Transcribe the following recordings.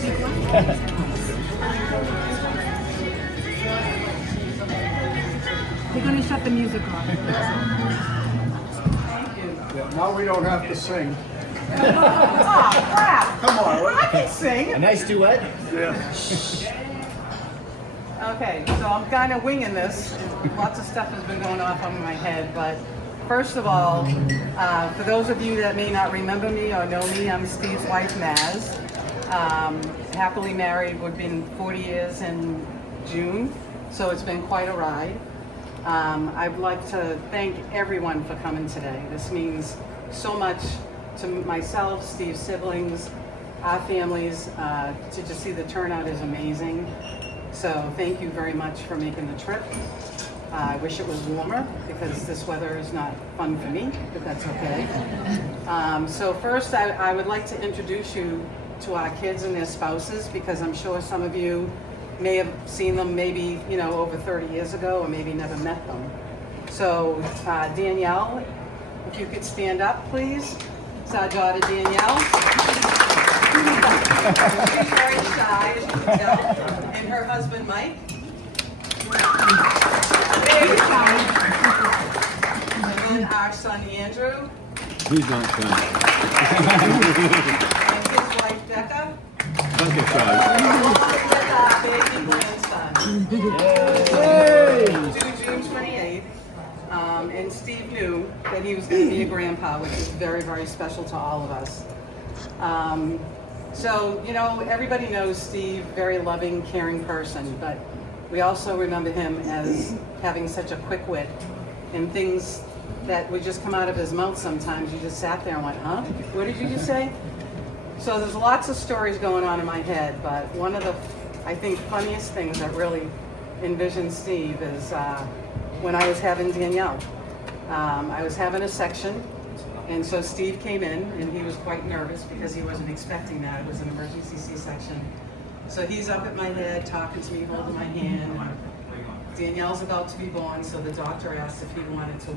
They're going to shut the music off. Yeah, now we don't have to sing. Oh, crap! Come on. I can sing. A nice duet. Yeah. Okay, so I'm kind of winging this. Lots of stuff has been going off on my head, but first of all, for those of you that may not remember me or know me, I'm Steve's wife, Naz. Happily married, we've been 40 years in June, so it's been quite a ride. I'd like to thank everyone for coming today. This means so much to myself, Steve's siblings, our families. To just see the turnout is amazing. So thank you very much for making the trip. I wish it was warmer because this weather is not fun for me, but that's okay. So first, I would like to introduce you to our kids and their spouses, because I'm sure some of you may have seen them maybe, over 30 years ago, or maybe never met them. So Danielle, if you could stand up, please. It's our daughter, Danielle. She's very shy, as you can tell. And her husband, Mike. Very shy. And then our son, Andrew. Who's not shy? And his wife, Becca. Becca shy. Along with our baby grandson. Due June 28th. And Steve knew that he was going to be a grandpa, which is very, very special to all of us. So, everybody knows Steve, very loving, caring person, but we also remember him as having such a quick wit, and things that would just come out of his mouth sometimes. You just sat there and went, huh? What did you just say? So there's lots of stories going on in my head, but one of the, I think, funniest things that really envisioned Steve is when I was having Danielle. I was having a section, and so Steve came in, and he was quite nervous because he wasn't expecting that. It was an emergency C-section. So he's up at my head, talking to me, holding my hand. Danielle's about to be born, so the doctor asked if he wanted to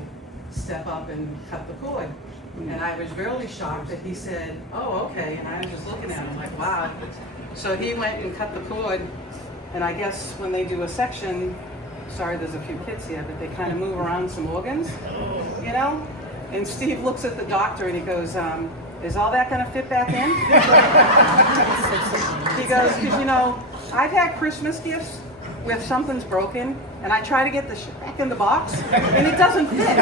step up and cut the cord. And I was really shocked that he said, oh, okay. And I was just looking at him like, wow. So he went and cut the cord, and I guess when they do a section, sorry there's a few kids here, but they kind of move around some organs, And Steve looks at the doctor and he goes, is all that going to fit back in? He goes, because I've had Christmas gifts where something's broken and I try to get the shit back in the box and it doesn't fit.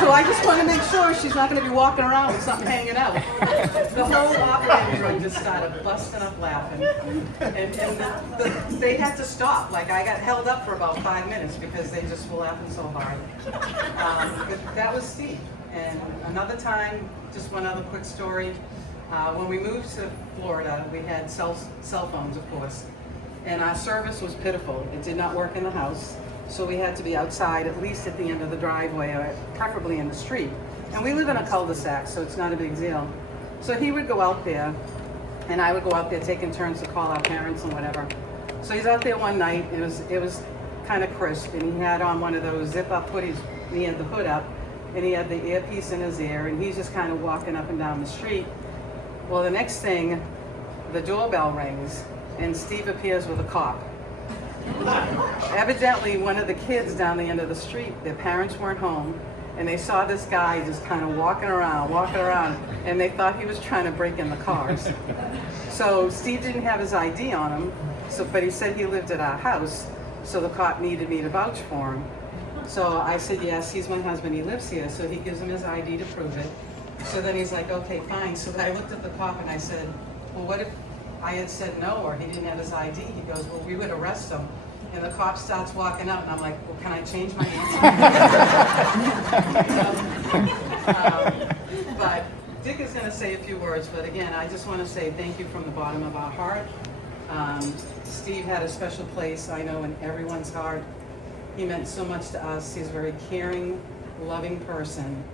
So I just want to make sure she's not going to be walking around with something hanging out. The whole operating room just started busting up laughing. And they had to stop. Like, I got held up for about 5 minutes because they just were laughing so hard. But that was Steve. And another time, just one other quick story. When we moved to Florida, we had cell phones, of course, and our service was pitiful. It did not work in the house, so we had to be outside, at least at the end of the driveway, or preferably in the street. And we live in a cul-de-sac, so it's not a big deal. So he would go out there, and I would go out there taking turns to call our parents and whatever. So he's out there one night, and it was kind of crisp, and he had on one of those zip-up hoodies, and he had the hood up, and he had the earpiece in his ear, and he's just kind of walking up and down the street. Well, the next thing, the doorbell rings, and Steve appears with a cop. Evidently, one of the kids down the end of the street, their parents weren't home, and they saw this guy just kind of walking around, and they thought he was trying to break in the cars. So Steve didn't have his ID on him, but he said he lived at our house, so the cop needed me to vouch for him. So I said, yes, he's my husband, he lives here. So he gives him his ID to prove it. So then he's like, okay, fine. So I looked at the cop and I said, well, what if I had said no, or he didn't have his ID? He goes, well, we would arrest him. And the cop starts walking out, and I'm like, well, can I change my answer? But Dick is going to say a few words, but again, I just want to say thank you from the bottom of our heart. Steve had a special place, I know, in everyone's heart. He meant so much to us. He's a very caring, loving person.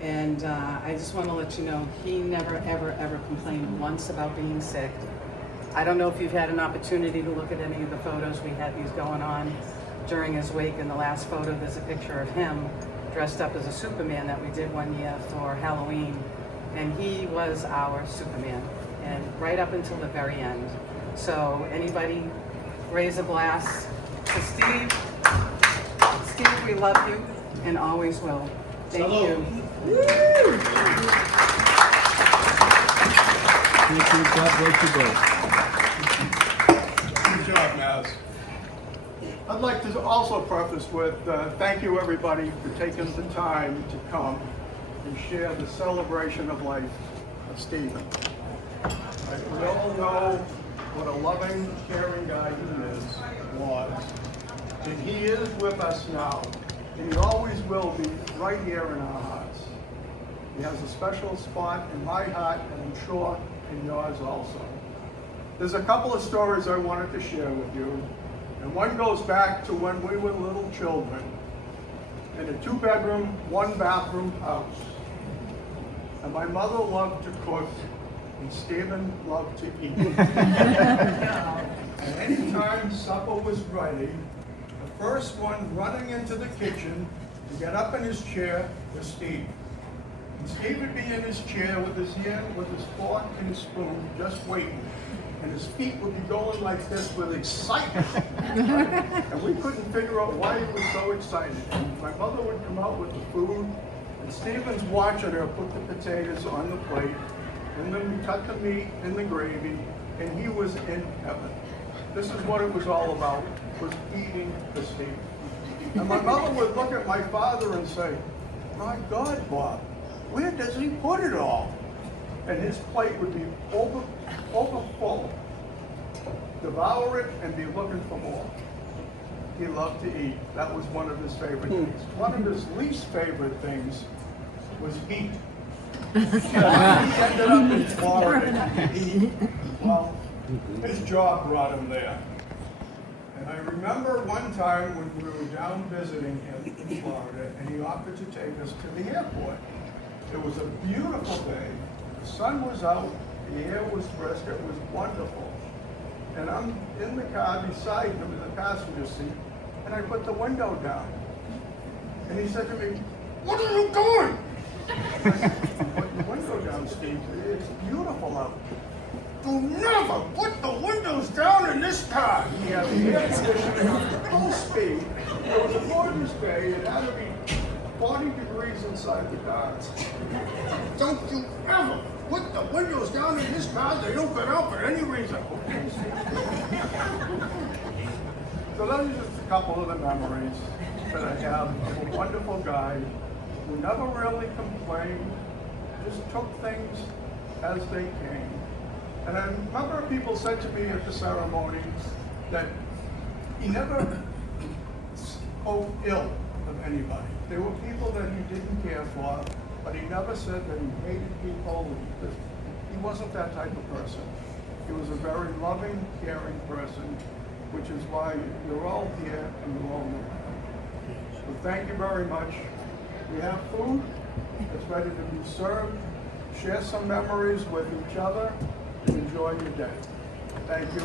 And I just want to let you know, he never, ever, ever complained once about being sick. I don't know if you've had an opportunity to look at any of the photos. We had these going on during his wake. In the last photo, there's a picture of him dressed up as a Superman that we did one year for Halloween. And he was our Superman. and right up until the very end. So anybody raise a glass to Steve. Steve, we love you and always will. Thank you. Thank you. God bless you both. Good job, Naz. I'd like to also preface with thank you everybody for taking the time to come and share the celebration of life of Steven. We all know what a loving, caring guy he was, and he is with us now, and he always will be right here in our hearts. He has a special spot in my heart, and I'm sure in yours also. There's a couple of stories I wanted to share with you, and one goes back to when we were little children in a 2-bedroom, 1-bathroom house. And my mother loved to cook, and Steven loved to eat. And anytime supper was ready, the first one running into the kitchen to get up in his chair was Steve. And Steve would be in his chair with his hand, with his fork and his spoon, just waiting. And his feet would be going like this with excitement. And we couldn't figure out why he was so excited. And my mother would come out with the food, and Steven's watching her put the potatoes on the plate, and then we cut the meat and the gravy, and he was in heaven. This is what it was all about, was eating the steak. And my mother would look at my father and say, "My God, Bob, where does he put it all?" And his plate would be over full. Devour it and be looking for more. He loved to eat. That was one of his favorite things. One of his least favorite things was heat. He ended up in Florida to eat. Well, his job brought him there. And I remember one time when we were down visiting him in Florida, and he offered to take us to the airport. It was a beautiful day. The sun was out, the air was brisk, it was wonderful. And I'm in the car beside him in the passenger seat, and I put the window down. And he said to me, "What are you doing?" I said, "I'm putting the window down, Steve. It's beautiful out." "You never put the windows down in this car." He had the air conditioning on full speed. It was a gorgeous day. It had to be 40 degrees inside the car. "Don't you ever put the windows down in this car. They don't get out for any reason." Okay, so those are just a couple of the memories that I have of a wonderful guy who never really complained, just took things as they came. And I remember people said to me at the ceremony that he never spoke ill of anybody. There were people that he didn't care for, but he never said that he hated people. He wasn't that type of person. He was a very loving, caring person, which is why you're all here and you all know him. So thank you very much. We have food that's ready to be served. Share some memories with each other and enjoy your day. Thank you.